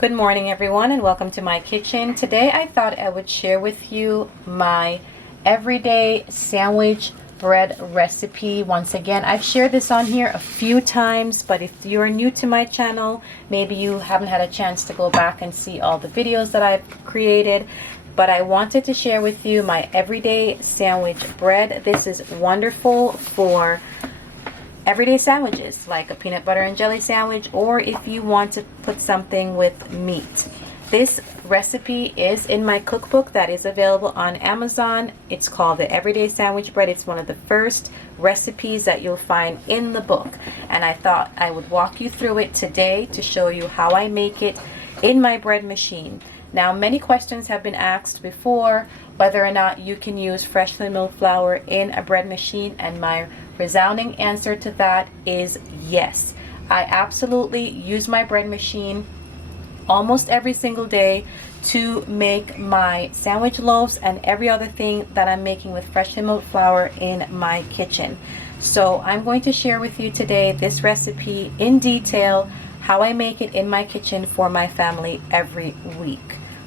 Good morning everyone and welcome to my kitchen. Today I thought I would share with you my everyday sandwich bread recipe. Once again, I've shared this on here a few times, but if you're new to my channel, maybe you haven't had a chance to go back and see all the videos that I've created. But I wanted to share with you my everyday sandwich bread. This is wonderful for everyday sandwiches like a peanut butter and jelly sandwich, or if you want to put something with meat. This recipe is in my cookbook that is available on Amazon. It's called the Everyday Sandwich Bread. It's one of the first recipes that you'll find in the book, and I thought I would walk you through it today to show you how I make it in my bread machine. Now, many questions have been asked before whether or not you can use freshly milled flour in a bread machine, and my resounding answer to that is yes. I absolutely use my bread machine almost every single day to make my sandwich loaves and every other thing that I'm making with freshly milled flour in my kitchen. So I'm going to share with you today this recipe in detail, how I make it in my kitchen for my family every week.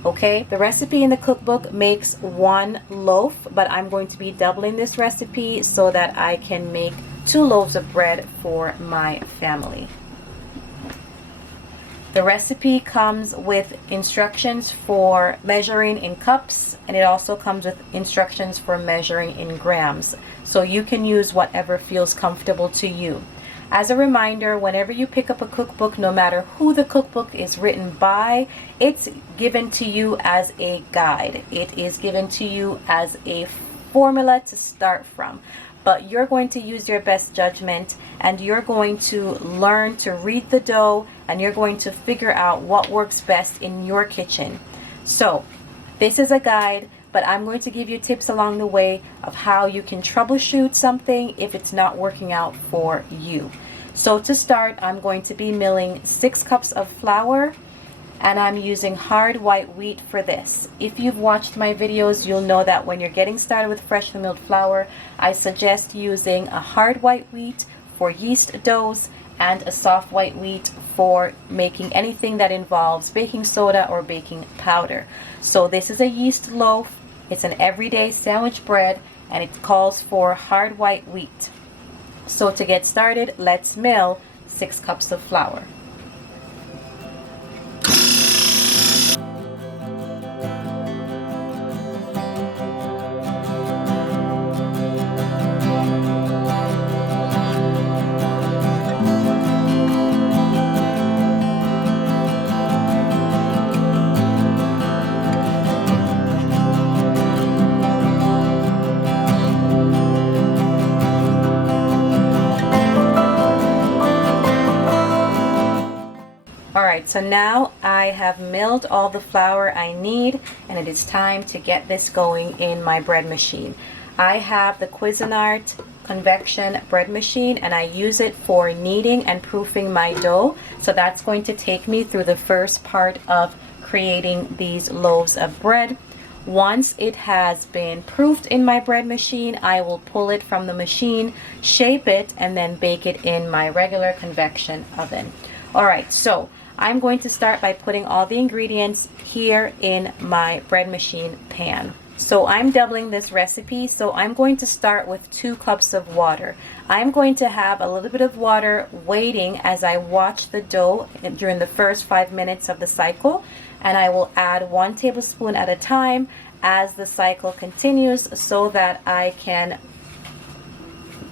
Okay, the recipe in the cookbook makes one loaf, but I'm going to be doubling this recipe so that I can make 2 loaves of bread for my family. The recipe comes with instructions for measuring in cups, and it also comes with instructions for measuring in grams. So you can use whatever feels comfortable to you. As a reminder, whenever you pick up a cookbook, no matter who the cookbook is written by, it's given to you as a guide. It is given to you as a formula to start from. But you're going to use your best judgment, and you're going to learn to read the dough, and you're going to figure out what works best in your kitchen. So this is a guide, but I'm going to give you tips along the way of how you can troubleshoot something if it's not working out for you. So to start, I'm going to be milling 6 cups of flour, and I'm using hard white wheat for this. If you've watched my videos, you'll know that when you're getting started with freshly milled flour, I suggest using a hard white wheat for yeast doughs and a soft white wheat for making anything that involves baking soda or baking powder. So this is a yeast loaf. It's an everyday sandwich bread, and it calls for hard white wheat. So to get started, let's mill 6 cups of flour. Alright, so now I have milled all the flour I need, and it is time to get this going in my bread machine. I have the Cuisinart convection bread machine, and I use it for kneading and proofing my dough. So that's going to take me through the first part of creating these loaves of bread. Once it has been proofed in my bread machine, I will pull it from the machine, shape it, and then bake it in my regular convection oven. Alright, so I'm going to start by putting all the ingredients here in my bread machine pan. So I'm doubling this recipe, so I'm going to start with 2 cups of water. I'm going to have a little bit of water waiting as I watch the dough during the first 5 minutes of the cycle, and I will add 1 tablespoon at a time as the cycle continues so that I can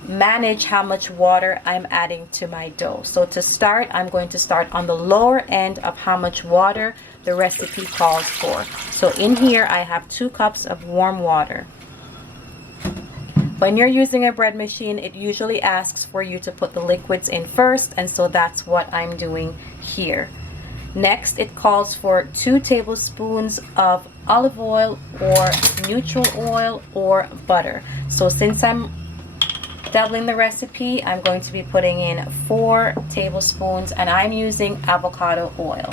manage how much water I'm adding to my dough. So to start, I'm going to start on the lower end of how much water the recipe calls for. So in here I have 2 cups of warm water. When you're using a bread machine, it usually asks for you to put the liquids in first, and so that's what I'm doing here. Next, it calls for 2 tablespoons of olive oil or neutral oil or butter. So since I'm doubling the recipe, I'm going to be putting in 4 tablespoons, and I'm using avocado oil.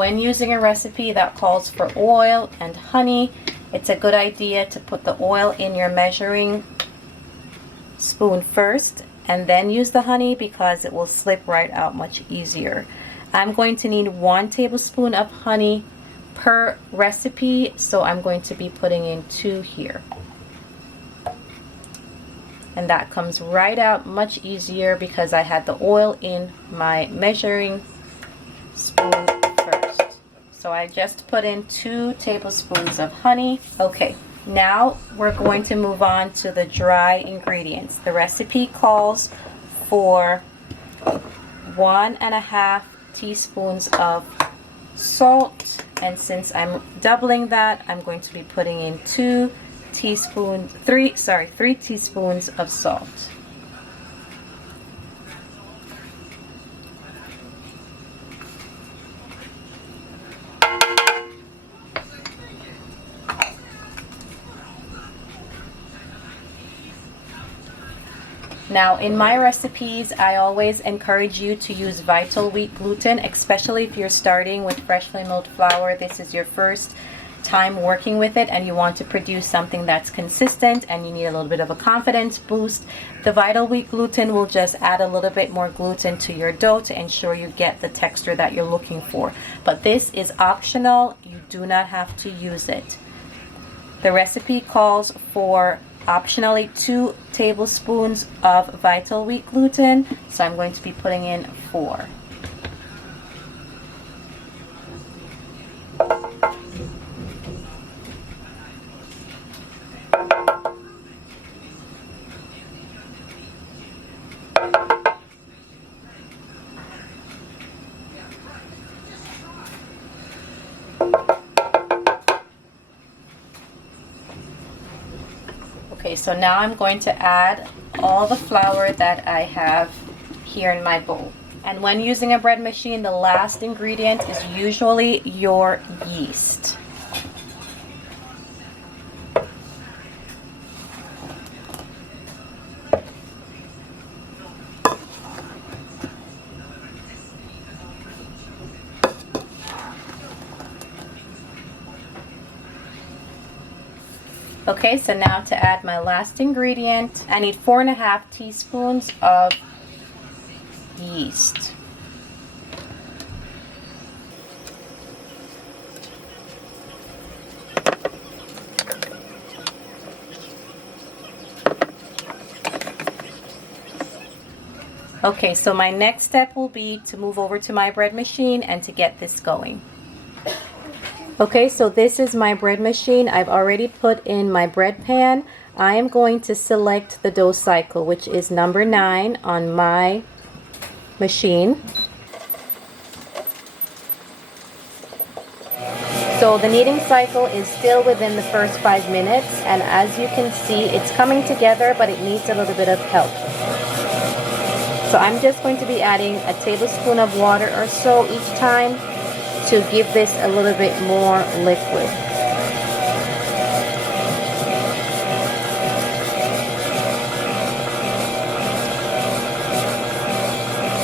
when using a recipe that calls for oil and honey, it's a good idea to put the oil in your measuring spoon first and then use the honey, because it will slip right out much easier. I'm going to need 1 tablespoon of honey per recipe, so I'm going to be putting in 2 here. And that comes right out much easier because I had the oil in my measuring spoon first. So I just put in 2 tablespoons of honey. Okay, now we're going to move on to the dry ingredients. The recipe calls for 1.5 teaspoons of salt, and since I'm doubling that, I'm going to be putting in 3 teaspoons of salt. Now, in my recipes, I always encourage you to use vital wheat gluten, especially if you're starting with freshly milled flour. This is your first time working with it and you want to produce something that's consistent and you need a little bit of a confidence boost. The vital wheat gluten will just add a little bit more gluten to your dough to ensure you get the texture that you're looking for. But this is optional. You do not have to use it. The recipe calls for optionally 2 tablespoons of vital wheat gluten, so I'm going to be putting in 4. Okay, so now I'm going to add all the flour that I have here in my bowl. And when using a bread machine, the last ingredient is usually your yeast. Okay, so now to add my last ingredient, I need 4.5 teaspoons of yeast. Okay, so my next step will be to move over to my bread machine and to get this going. Okay, so this is my bread machine. I've already put in my bread pan. I am going to select the dough cycle, which is number 9 on my machine. So the kneading cycle is still within the first 5 minutes, and as you can see, it's coming together, but it needs a little bit of help. So I'm just going to be adding a tablespoon of water or so each time to give this a little bit more liquid.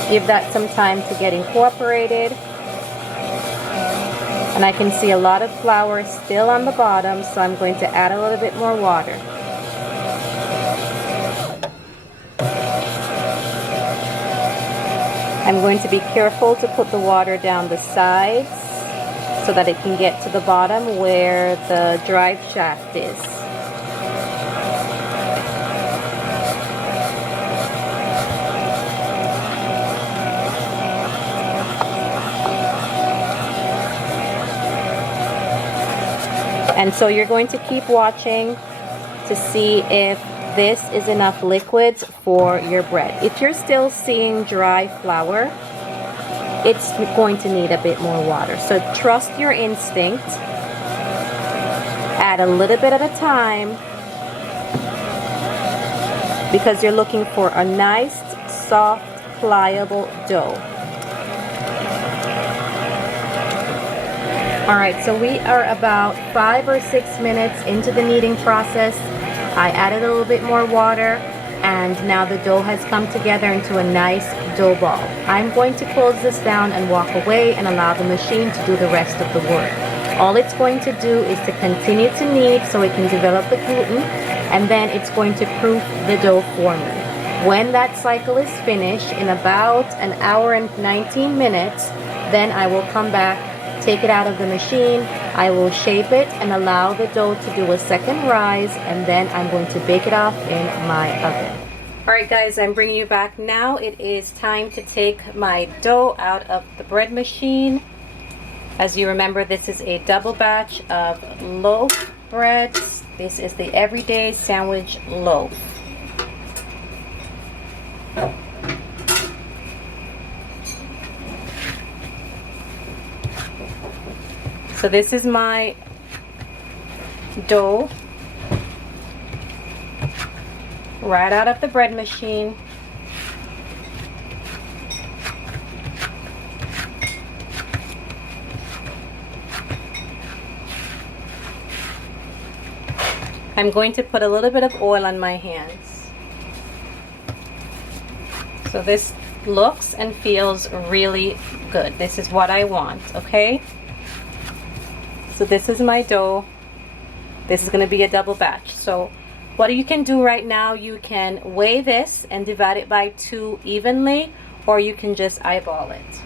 Give that some time to get incorporated. And I can see a lot of flour still on the bottom, so I'm going to add a little bit more water. I'm going to be careful to put the water down the sides so that it can get to the bottom where the drive shaft is. And so you're going to keep watching to see if this is enough liquids for your bread. If you're still seeing dry flour, it's going to need a bit more water. So trust your instinct. Add a little bit at a time because you're looking for a nice, soft, pliable dough. Alright, so we are about 5 or 6 minutes into the kneading process. I added a little bit more water. And now the dough has come together into a nice dough ball. I'm going to close this down and walk away and allow the machine to do the rest of the work. All it's going to do is to continue to knead so it can develop the gluten, and then it's going to proof the dough for me. When that cycle is finished, in about an hour and 19 minutes, then I will come back, take it out of the machine, I will shape it and allow the dough to do a second rise, and then I'm going to bake it off in my oven. Alright guys, I'm bringing you back now. It is time to take my dough out of the bread machine. As you remember, this is a double batch of loaf breads. This is the everyday sandwich loaf. So this is my dough right out of the bread machine. I'm going to put a little bit of oil on my hands. So this looks and feels really good. This is what I want, okay? So this is my dough. This is going to be a double batch. So what you can do right now, you can weigh this and divide it by 2 evenly, or you can just eyeball it.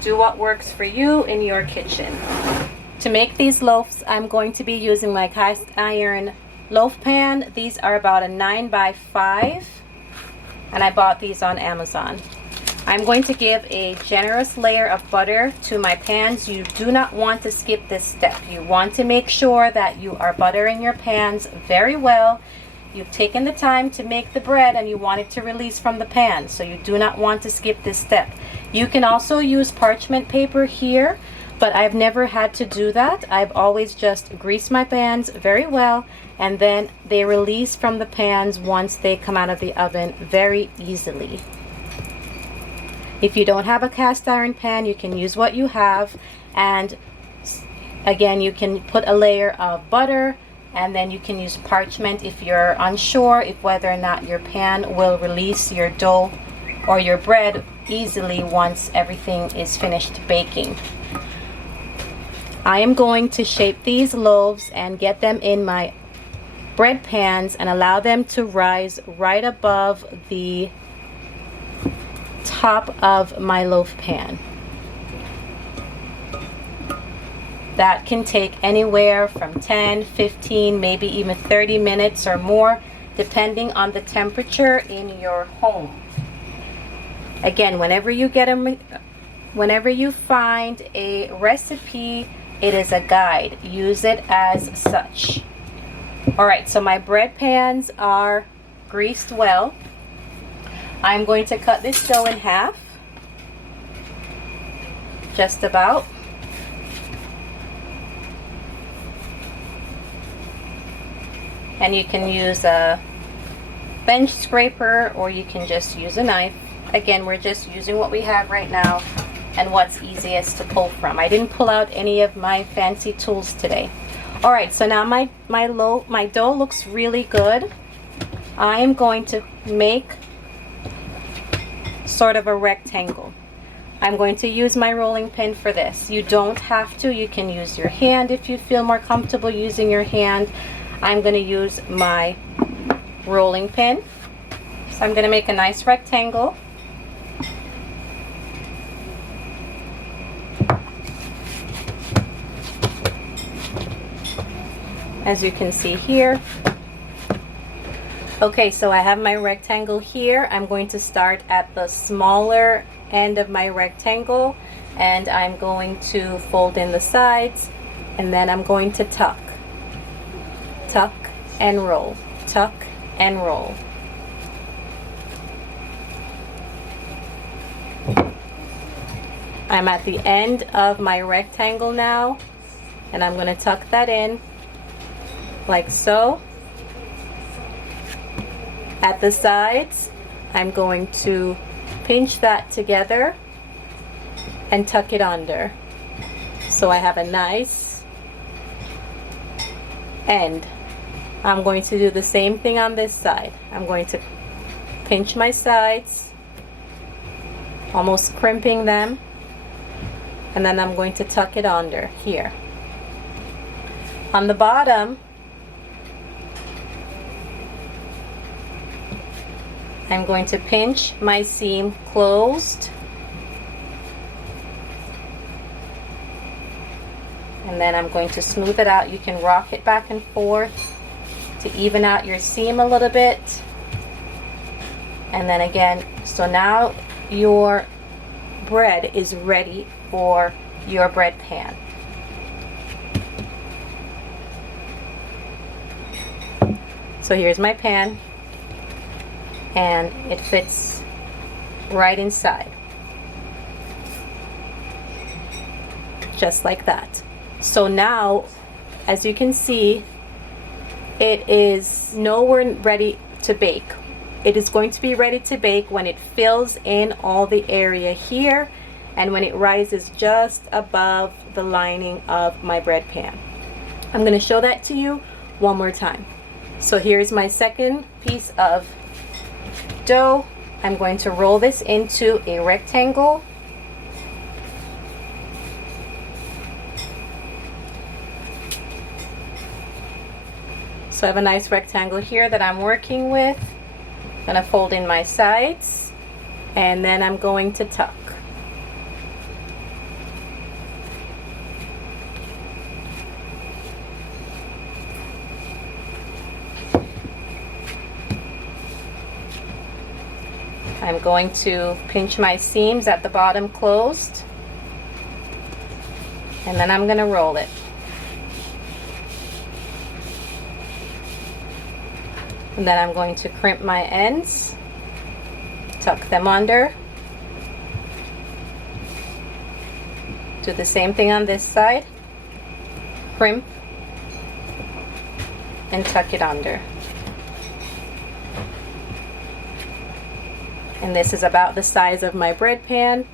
Do what works for you in your kitchen. To make these loaves, I'm going to be using my cast iron loaf pan. These are about a 9 by 5, and I bought these on Amazon. I'm going to give a generous layer of butter to my pans. You do not want to skip this step. You want to make sure that you are buttering your pans very well. You've taken the time to make the bread and you want it to release from the pan, so you do not want to skip this step. You can also use parchment paper here, but I've never had to do that. I've always just greased my pans very well, and then they release from the pans once they come out of the oven very easily. If you don't have a cast iron pan, you can use what you have, and again, you can put a layer of butter, and then you can use parchment if you're unsure if whether or not your pan will release your dough or your bread easily once everything is finished baking. I am going to shape these loaves and get them in my bread pans and allow them to rise right above the top of my loaf pan. That can take anywhere from 10, 15, maybe even 30 minutes or more, depending on the temperature in your home. Again, whenever you find a recipe, it is a guide. Use it as such. Alright, so my bread pans are greased well. I'm going to cut this dough in half, just about. And you can use a bench scraper or you can just use a knife. Again, we're just using what we have right now and what's easiest to pull from. I didn't pull out any of my fancy tools today. Alright, so now my dough looks really good. I am going to make sort of a rectangle. I'm going to use my rolling pin for this. You don't have to. You can use your hand if you feel more comfortable using your hand. I'm going to use my rolling pin. So I'm going to make a nice rectangle. As you can see here. Okay, so I have my rectangle here. I'm going to start at the smaller end of my rectangle, and I'm going to fold in the sides, and then I'm going to tuck and roll, tuck and roll. I'm at the end of my rectangle now, and I'm going to tuck that in like so. At the sides, I'm going to pinch that together and tuck it under. So I have a nice end. I'm going to do the same thing on this side. I'm going to pinch my sides, almost crimping them, and then I'm going to tuck it under here. On the bottom, I'm going to pinch my seam closed, and then I'm going to smooth it out. You can rock it back and forth to even out your seam a little bit. And then again, so now your bread is ready for your bread pan. So here's my pan, and it fits right inside, just like that. So now, as you can see, it is nowhere ready to bake. It is going to be ready to bake when it fills in all the area here and when it rises just above the lining of my bread pan. I'm going to show that to you one more time. So here's my second piece of dough. I'm going to roll this into a rectangle. So I have a nice rectangle here that I'm working with. I'm going to fold in my sides, and then I'm going to tuck. I'm going to pinch my seams at the bottom closed, and then I'm going to roll it. And then I'm going to crimp my ends, tuck them under. Do the same thing on this side. Crimp and tuck it under. And this is about the size of my bread pan.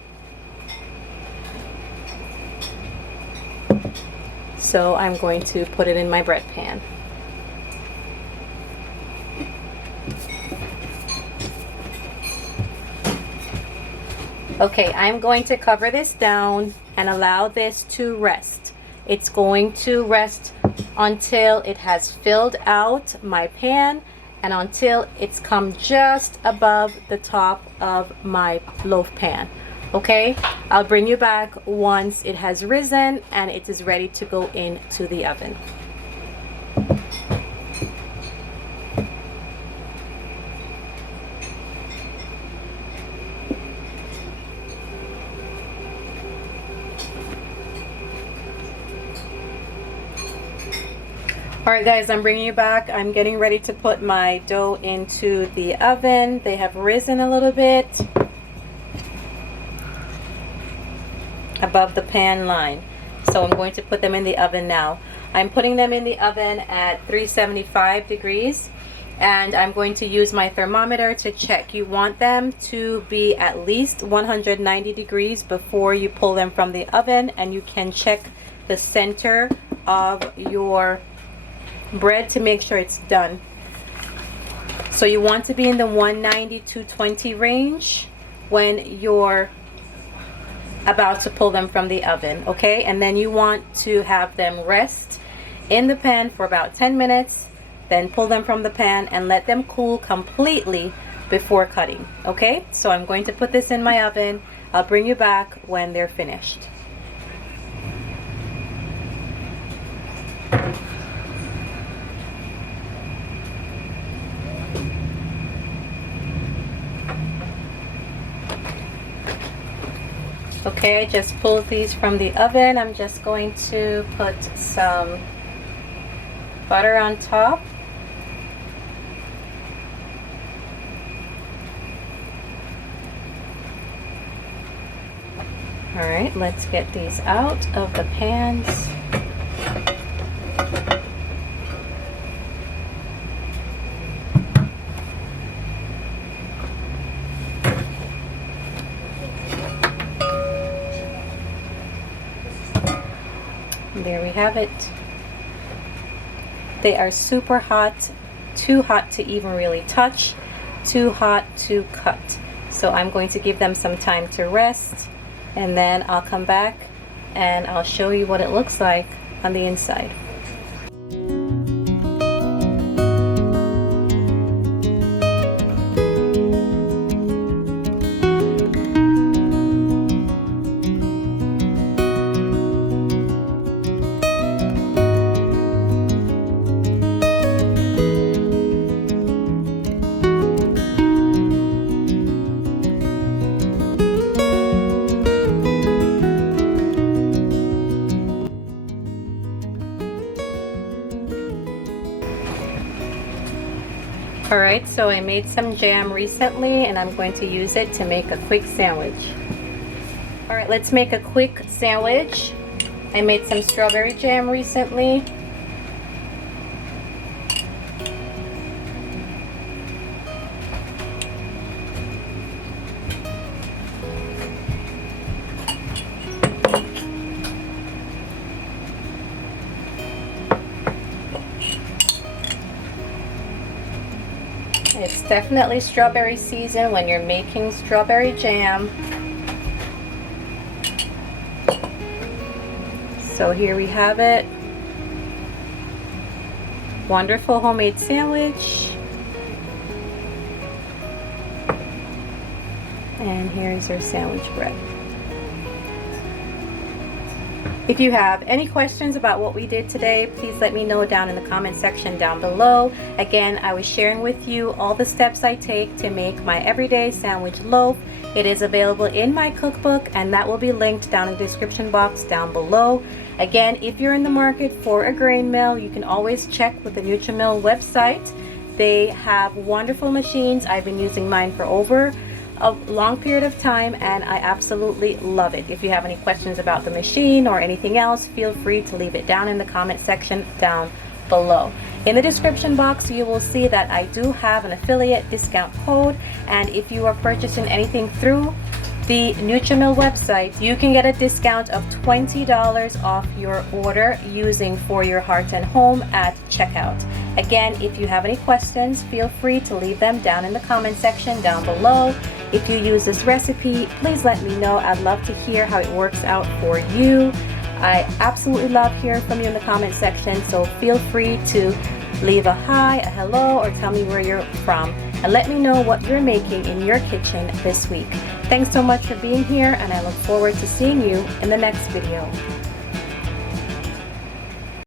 So I'm going to put it in my bread pan. Okay, I'm going to cover this down and allow this to rest. It's going to rest until it has filled out my pan and until it's come just above the top of my loaf pan. Okay, I'll bring you back once it has risen and it is ready to go into the oven. Alright guys, I'm bringing you back. I'm getting ready to put my dough into the oven. They have risen a little bit above the pan line. So I'm going to put them in the oven now. I'm putting them in the oven at 375 degrees, and I'm going to use my thermometer to check. You want them to be at least 190 degrees before you pull them from the oven, and you can check the center of your bread to make sure it's done. So you want to be in the 190 to 220 range when you're about to pull them from the oven, okay? And then you want to have them rest in the pan for about 10 minutes, then pull them from the pan and let them cool completely before cutting, okay? So I'm going to put this in my oven. I'll bring you back when they're finished. Okay, I just pulled these from the oven. I'm just going to put some butter on top. All right, let's get these out of the pans. There we have it. They are super hot, too hot to even really touch. too hot to cut. So I'm going to give them some time to rest, and then I'll come back and I'll show you what it looks like on the inside. Alright, so I made some jam recently and I'm going to use it to make a quick sandwich. Alright, let's make a quick sandwich. I made some strawberry jam recently. It's definitely strawberry season when you're making strawberry jam. So here we have it. Wonderful homemade sandwich. And here's our sandwich bread. If you have any questions about what we did today, please let me know down in the comment section down below. Again, I was sharing with you all the steps I take to make my everyday sandwich loaf. It is available in my cookbook, and that will be linked down in the description box down below. Again, if you're in the market for a grain mill, you can always check with the NutriMill website. They have wonderful machines. I've been using mine for over a long period of time and I absolutely love it. If you have any questions about the machine or anything else, feel free to leave it down in the comment section down below. In the description box you will see that I do have an affiliate discount code, and if you are purchasing anything through the NutriMill website, you can get a discount of $20 off your order using For Your Heart and Home at checkout. Again, if you have any questions, feel free to leave them down in the comment section down below. If you use this recipe, please let me know. I'd love to hear how it works out for you. I absolutely love hearing from you in the comment section, so feel free to leave a hi, a hello, or tell me where you're from, and let me know what you're making in your kitchen this week. Thanks so much for being here, and I look forward to seeing you in the next video.